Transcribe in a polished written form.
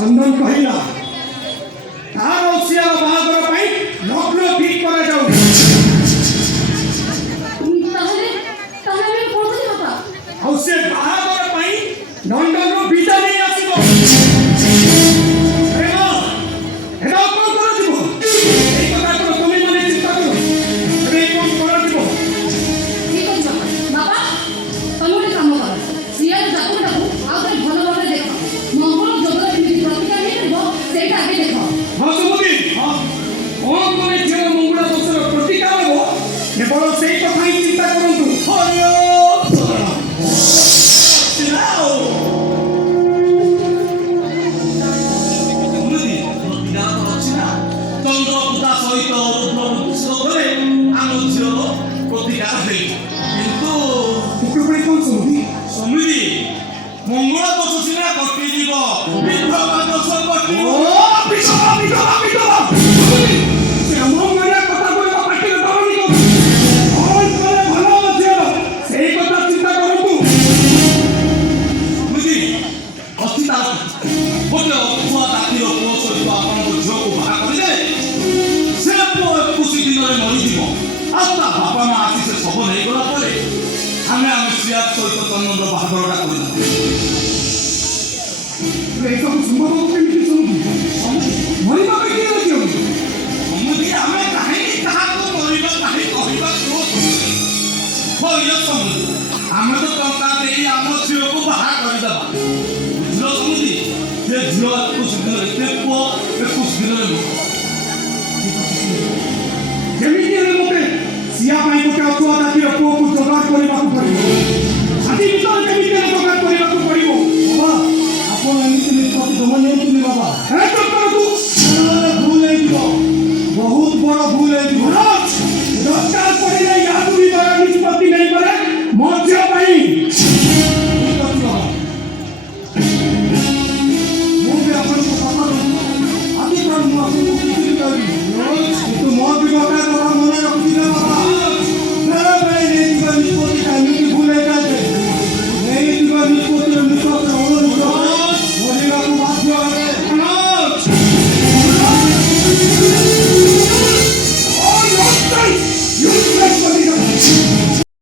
चंदन कहला तार सियार बाहागर पाई लग्न ठीक करा जाऊ आउ से बाहागर पाई लंडन रो वीजा नहीं आसीबो हेलो हेलो कोन करा दिबो एई कथा को तुमे माने चिंता करो रे कोन करा दिबो ठीक अछि बाबा तमोरे काम कर सियार जाको डाको आ गई भलो भाबे देखो मंगल जगत केमिति प्रतिका नहीं हो सेटा आगे देखो हां सुमति हां कोन कोने जे मंगल दोसर प्रतिका हो केवल सेई कथा ही चिंता करंतु हरिओ चिलाओ सुमति प्रतिका रचना चंद्र पूजा सहित रुद्र पुस्तकरे आम झियो प्रतिका देई किंतु कुकुड़ी कोन सुमति मंगल दोष सिना कटि जीव विधवा दोष कटि ओ पिछवा से मंगल कथा कोइ पाटी दरनी को और करे भलो छै सेई कथा चिंता करतु बुझी अतिता बोले अथवा दाखिल को सहित आपन झियो को बाहा करि दे से पुओ खुशी दिन रे मरि जीव आस्ता बापा मा आसी से सब नै गला परे हमें सियात सहित चंदन बाहागरटा करिला एक सुंदर केमिति सुनबी मरिबा के कियो समुदी हमें काहे कहा को मरिबा काहे कहिबा को होइयो समुदी हम तो टंका देई हम झियो को बाहा करि दबा बुझलो समुदी जे झियो कुछ दिन रे को कुछ दिन रे केमिति रे मते सिया पाई को अथवा दाती को जोगाड़ करिबा को पड़िबो साथी भीतर केमिति जोगाड़ करिबा को पड़िबो बाबा आपण एमिति निष्पत्ति दमन